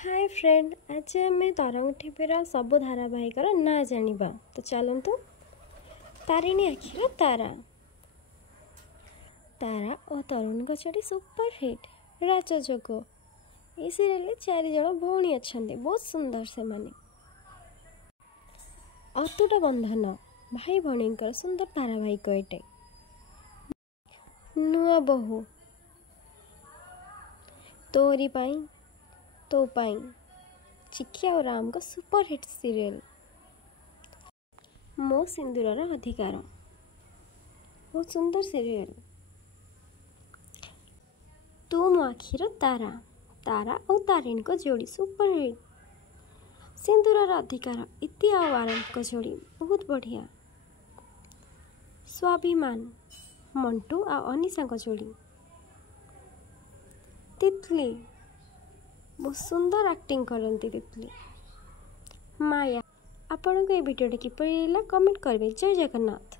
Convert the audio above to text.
Hi friend, आज आम तरंग टीवीर सब धारावाहिकर ना जानिबा। तो चलतु तारिणी आखिर तारा तारा और तरुण गचड़ी सुपर हिट राजजोग। ये सीरियल 4 जण भौणी अच्छा, बहुत सुंदर से माने। अतुट बंधन भाई भौणी सुंदर धारावाहिक एटे। नुआ बहु तोरी पाई तो पाई चिखिया और राम का सुपर हिट सीरियल। मो सिंदूरर अधिकार बहुत सुंदर सीरियल। तू मो आखिर तारा तारा और तारिणी को जोड़ी सुपर हिट। सिंदूरर अधिकार इति आवारन को जोड़ी बहुत बढ़िया। स्वाभिमान मंटू आ अनिशा को जोड़ी। तितली बहुत सुंदर एक्टिंग करती तितली। माया। आपन को ये वीडियो किपरि कमेंट करेंगे। जय जगन्नाथ।